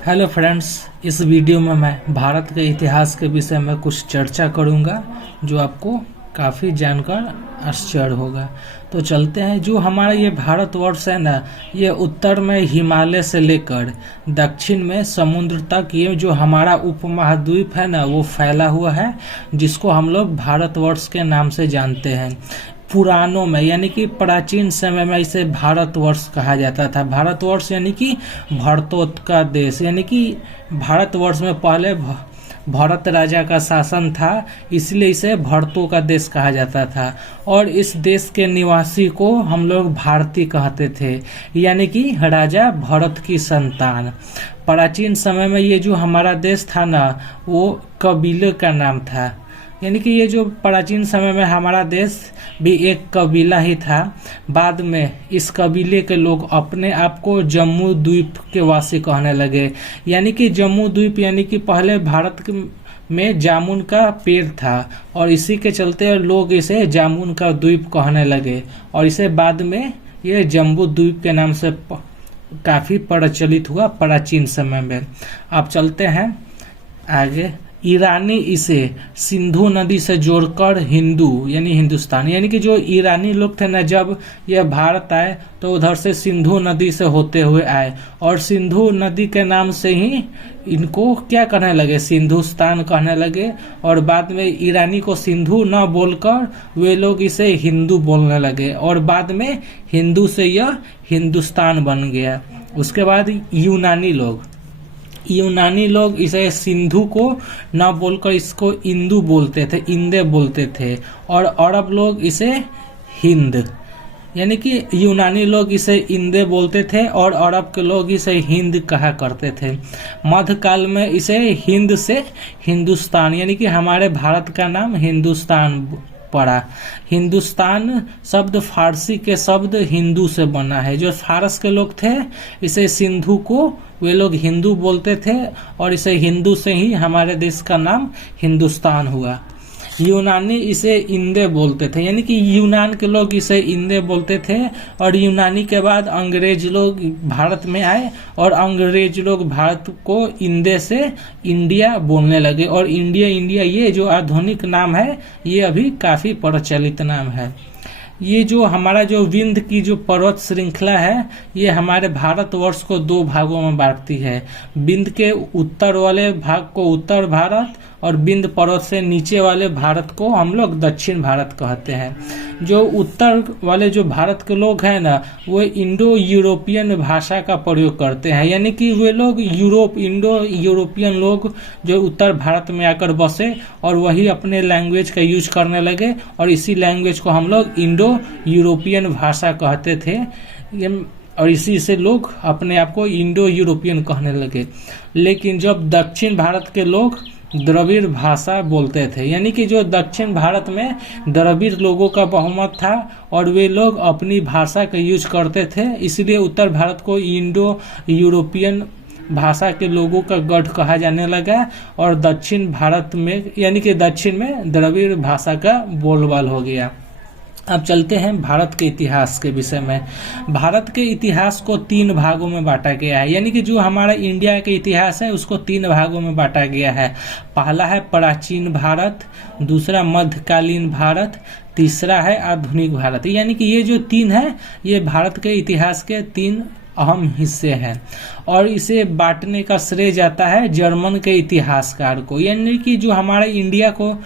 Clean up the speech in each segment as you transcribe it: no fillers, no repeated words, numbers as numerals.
Hello friends, इस video में मैं भारत के इतिहास के विषय में कुछ चर्चा करूंगा जो आपको काफ़ी जानकर आश्चर्य होगा। तो चलते हैं। जो हमारा ये भारतवर्ष है ना, ये उत्तर में हिमालय से लेकर दक्षिण में समुद्र तक ये जो हमारा उपमहाद्वीप है ना, वो फैला हुआ है, जिसको हम लोग भारतवर्ष के नाम से जानते हैं। पुराणों में यानी कि प्राचीन समय में इसे भारतवर्ष कहा जाता था। भारतवर्ष यानी कि भरतोत का देश, यानी कि भारतवर्ष में पहले भरत राजा का शासन था, इसलिए इसे भरतों का देश कहा जाता था। और इस देश के निवासी को हम लोग भारतीय कहते थे, यानी कि राजा भरत की संतान। प्राचीन समय में ये जो हमारा देश था ना, वो कबीले का नाम था, यानी कि ये जो प्राचीन समय में हमारा देश भी एक कबीला ही था। बाद में इस कबीले के लोग अपने आप को जम्मू द्वीप के वासी कहने लगे, यानी कि जम्मू द्वीप यानी कि पहले भारत में जामुन का पेड़ था और इसी के चलते लोग इसे जामुन का द्वीप कहने लगे और इसे बाद में ये जम्बू द्वीप के नाम से काफ़ी प्रचलित हुआ प्राचीन समय में। अब चलते हैं आगे। ईरानी इसे सिंधु नदी से जोड़कर हिंदू यानी हिंदुस्तान, यानी कि जो ईरानी लोग थे ना, जब ये भारत आए तो उधर से सिंधु नदी से होते हुए आए और सिंधु नदी के नाम से ही इनको क्या कहने लगे, सिंधुस्तान कहने लगे। और बाद में ईरानी को सिंधु न बोलकर वे लोग इसे हिंदू बोलने लगे और बाद में हिंदू से यह हिंदुस्तान बन गया। उसके बाद यूनानी लोग इसे सिंधु को न बोलकर इसको इंदु बोलते थे, इंदे बोलते थे। और अरब लोग इसे हिंद, यानी कि यूनानी लोग इसे इंदे बोलते थे और अरब के लोग इसे हिंद कहा करते थे। मध्यकाल में इसे हिंद से हिंदुस्तान, यानी कि हमारे भारत का नाम हिंदुस्तान पड़ा। हिंदुस्तान शब्द फारसी के शब्द हिंदू से बना है। जो फारस के लोग थे इसे सिंधु को वे लोग हिंदू बोलते थे और इसे हिंदू से ही हमारे देश का नाम हिंदुस्तान हुआ। यूनानी इसे इंदे बोलते थे, यानी कि यूनान के लोग इसे इंदे बोलते थे। और यूनानी के बाद अंग्रेज लोग भारत में आए और अंग्रेज लोग भारत को इंदे से इंडिया बोलने लगे और इंडिया ये जो आधुनिक नाम है, ये अभी काफ़ी प्रचलित नाम है। ये जो हमारा जो विंध्य की जो पर्वत श्रृंखला है, ये हमारे भारतवर्ष को दो भागों में बांटती है। विंध्य के उत्तर वाले भाग को उत्तर भारत और विंध्य पर्वत से नीचे वाले भारत को हम लोग दक्षिण भारत कहते हैं। जो उत्तर वाले जो भारत के लोग हैं ना, वो इंडो यूरोपियन भाषा का प्रयोग करते हैं, यानी कि वे लोग इंडो यूरोपियन लोग जो उत्तर भारत में आकर बसे और वही अपने लैंग्वेज का यूज करने लगे और इसी लैंग्वेज को हम लोग इंडो यूरोपियन भाषा कहते थे और इसी से लोग अपने आप को इंडो यूरोपियन कहने लगे। लेकिन जब दक्षिण भारत के लोग द्रविड़ भाषा बोलते थे, यानी कि जो दक्षिण भारत में द्रविड़ लोगों का बहुमत था और वे लोग अपनी भाषा का यूज करते थे, इसलिए उत्तर भारत को इंडो यूरोपियन भाषा के लोगों का गढ़ कहा जाने लगा और दक्षिण भारत में यानी कि दक्षिण में द्रविड़ भाषा का बोलबाल हो गया। अब चलते हैं भारत के इतिहास के विषय में। भारत के इतिहास को तीन भागों में बांटा गया है, यानी कि जो हमारा इंडिया के इतिहास है उसको तीन भागों में बांटा गया है। पहला है प्राचीन भारत, दूसरा मध्यकालीन भारत, तीसरा है आधुनिक भारत। यानी कि ये जो तीन है, ये भारत के इतिहास के तीन अहम हिस्से हैं और इसे बांटने का श्रेय जाता है जर्मन के इतिहासकार को। यानी कि जो हमारे इंडिया को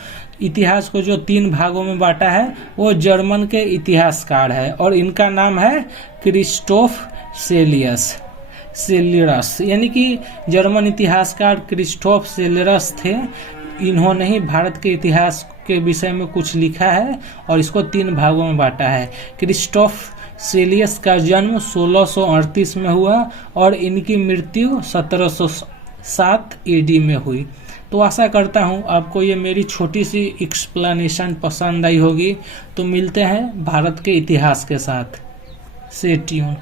इतिहास को जो तीन भागों में बांटा है वो जर्मन के इतिहासकार है और इनका नाम है क्रिस्टोफ सेलियरस, यानी कि जर्मन इतिहासकार क्रिस्टोफ सेलियरस थे। इन्होंने ही भारत के इतिहास के विषय में कुछ लिखा है और इसको तीन भागों में बांटा है। क्रिस्टोफ सेलियस का जन्म 1638 में हुआ और इनकी मृत्यु 1707 AD में हुई। तो आशा करता हूँ आपको ये मेरी छोटी सी एक्सप्लेनेशन पसंद आई होगी। तो मिलते हैं भारत के इतिहास के साथ। Stay tune.